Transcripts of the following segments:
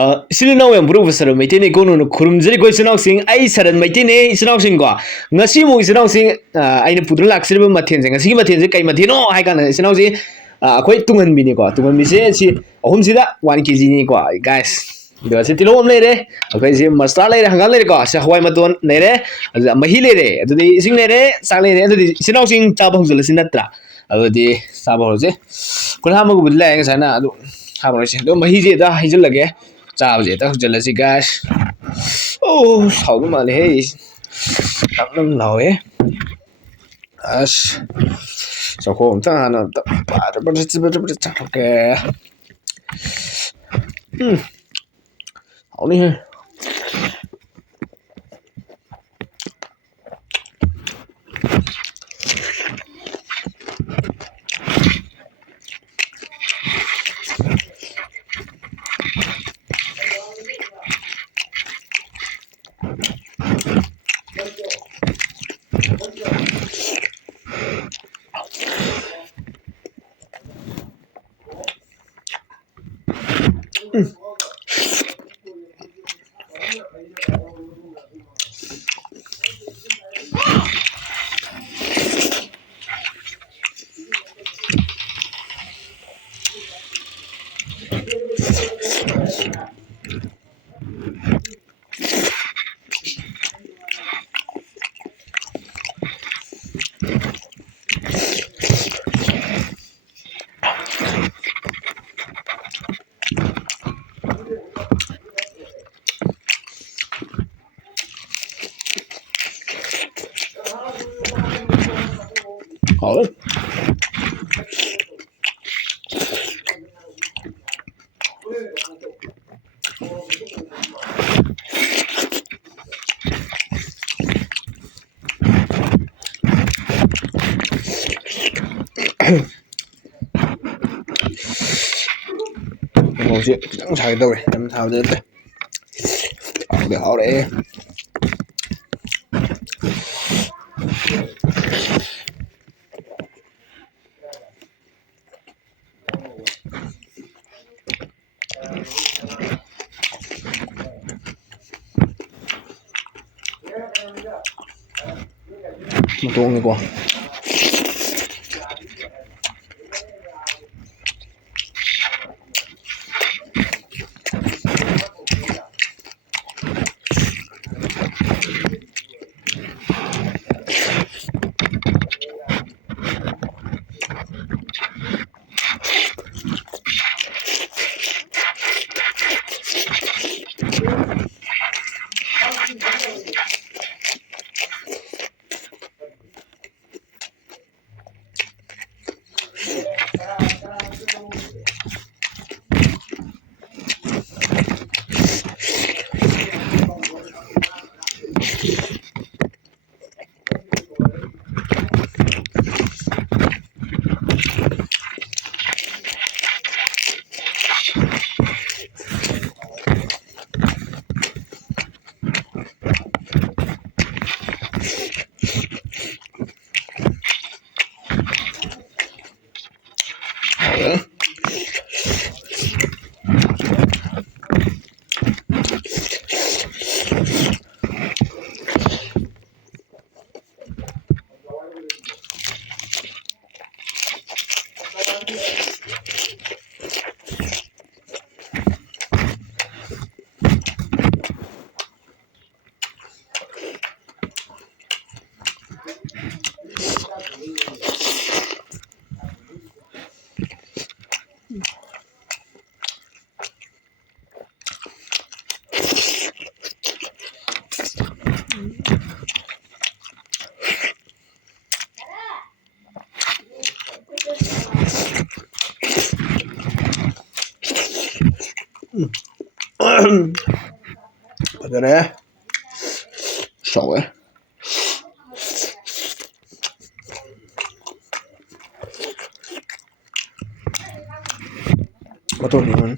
Isinau yang buru besar meitei ne kono no kurum jeri koi sinau sing ai saran meitei ne sinau sing ko ngasi mo sinau sing ai ne pudun laksir ba mathen jeng ngasi mathen je kai matheno hai kan sinau ji koi tunghnbi ni ko tunghnbi se si ahum sida 1 kg ni ko guys do se tilom lere akai se masala lere hangal lere ko se hawai maton lere mahi lere adudi sing lere sang lere adudi sinau sing cha bang jul sinatra adudi sa ba je kun ha ma gu bidla yang sana adu ha ba se do mahi je da hijil lage chào dễ tao chân là gì guys oh xấu mà đấy tao nâng nổi as sao không ta nó tập bà nó bắt chắc ok hảo đi ha hảo lắm một chuyện chẳng xài đâu này em thao đến đây để họ để một tuồng này qua Ở đây sổ ấy có tôi thì mình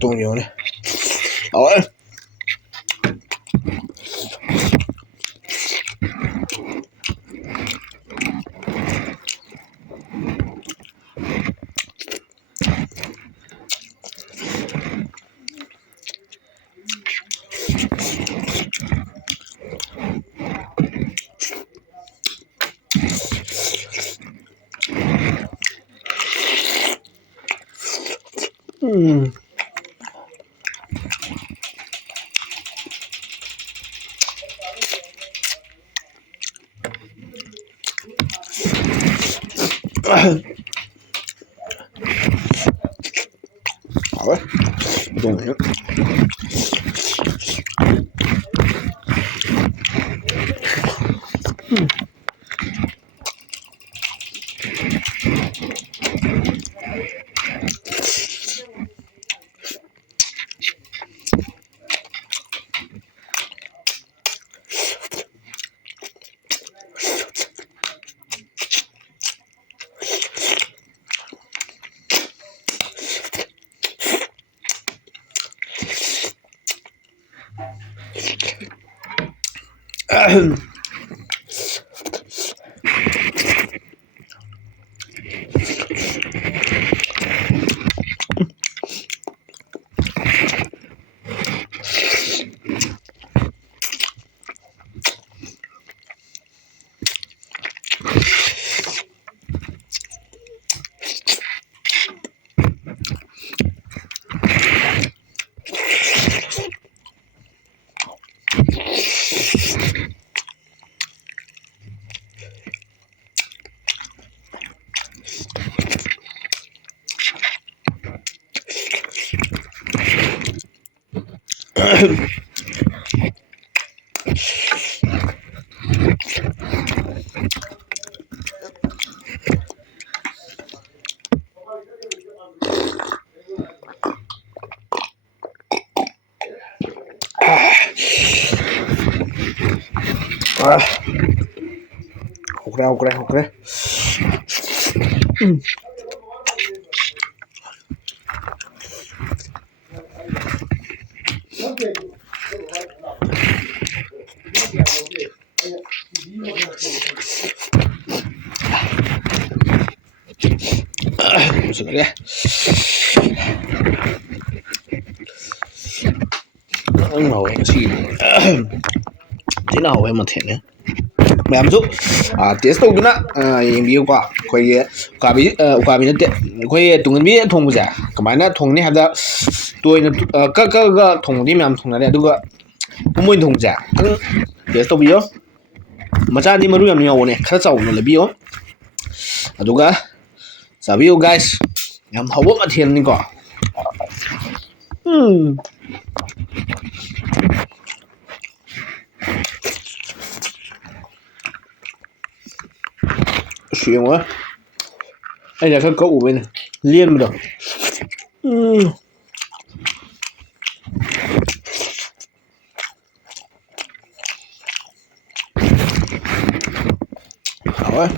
Tunggu ni. Awal. Awal. Tunggu ni. Hokre. Sudah ya. Ngầu cái gì? Thế nào em mà thế nhé? Mày làm giúp test đâu nữa em biết qua qua bị nó quay tunghnbi thongba ja kamana thongni hada toina ka thongdi ma'am thongnare aduga umoi thongja kan test to biyo macha ni maru yam yawone khara chawna labiyo aduga sabiyo guys yam hawo ma then ni ko chuyện quá đây là cái cậu của mình liên mà được Rồi.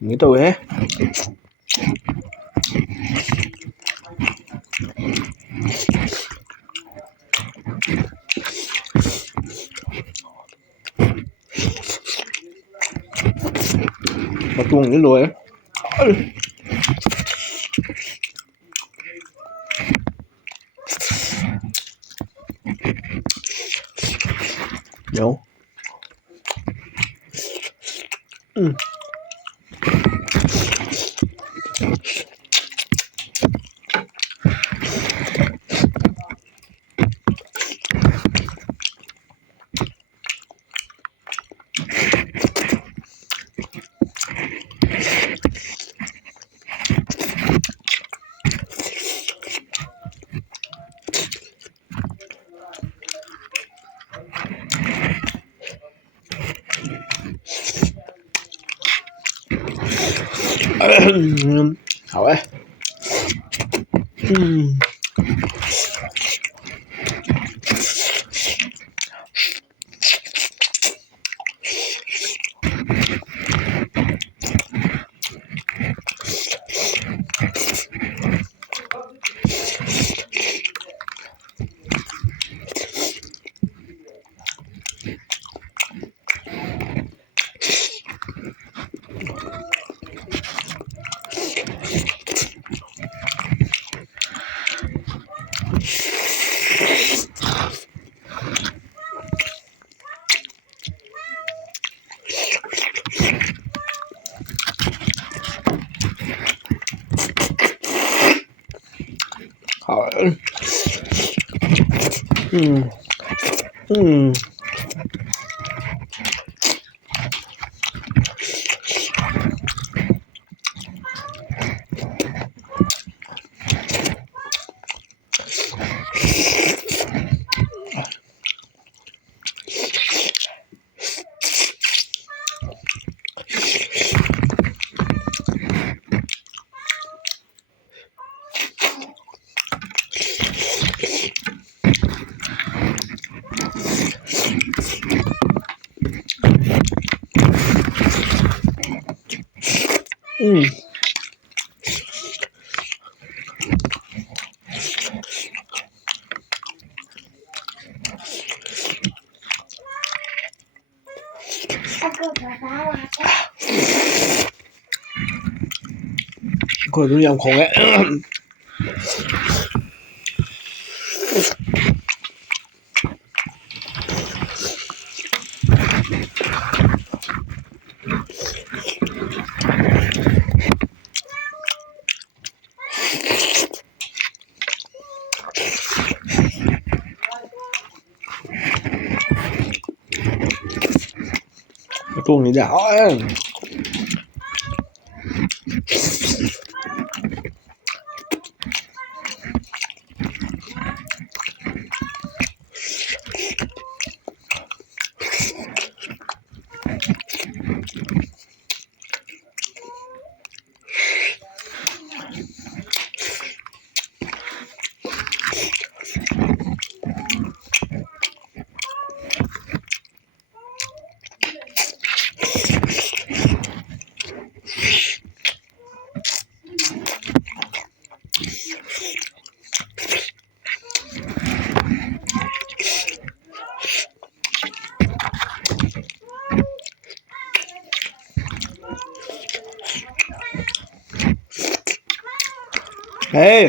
Nghĩ tôi hết. Mà tuồng cái lùi á. Đâu. Hảo ấy. Coi tôi làm khổ ấy. Tuồng này đảo ấy. Ê,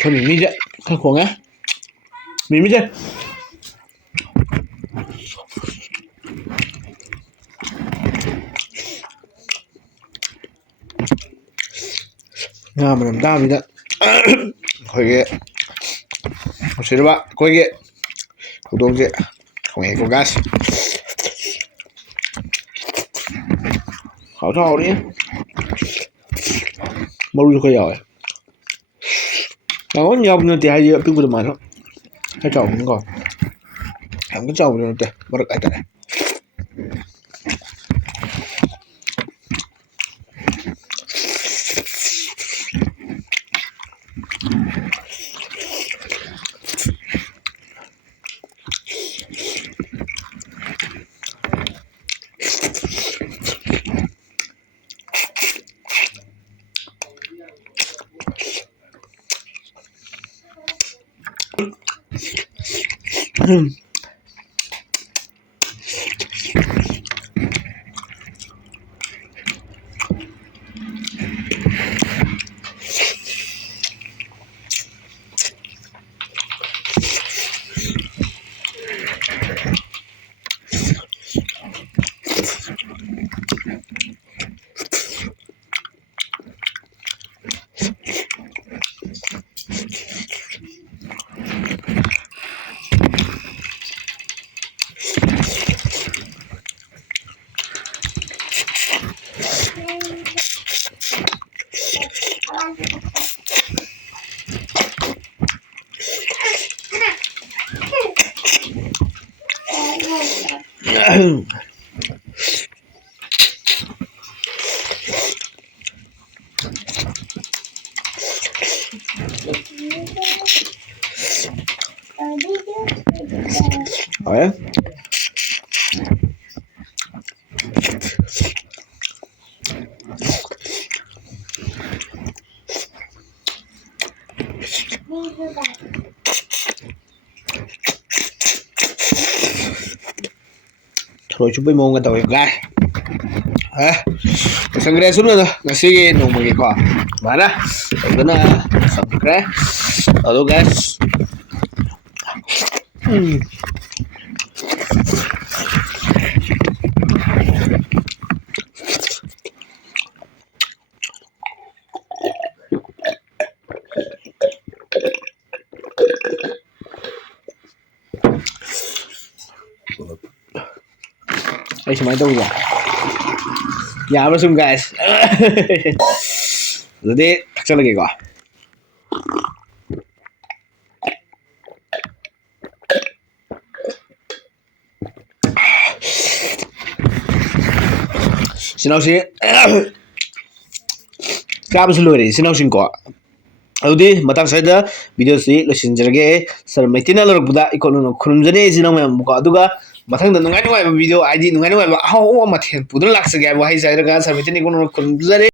thôi mình đi vậy, thôi khổ nhá, mình đi chơi. Mà làm tao vậy, 거기에 들어봐, 거기에 고동제, 거기에 고가시, hảo thao đi, mau đi coi rồi. Nó nhom nữa thì hay gì biết mà nó hay trồng cũng còn không có trồng nữa thì bắt được cái này. Rồi. Rồi chúng mình mong tàu hiện lại. Sang cái xuống nữa ngasih nomor gitu. Mana? Karena subscribe. Halo guys. Semua itu juga. Ya bersum guys. Jadi tak lagi kok. Sinau sih. Kamu seluruh sinau sih kok. Audi matang saja video sih lo sinjarge sar meitei lorok buda ikono khurumjane sinau mem muka aduga matang da nungai nungai video ID nungai nungai ba haw mathen pudun laksage ba hai jaira ga sar meitei ikono khurumjare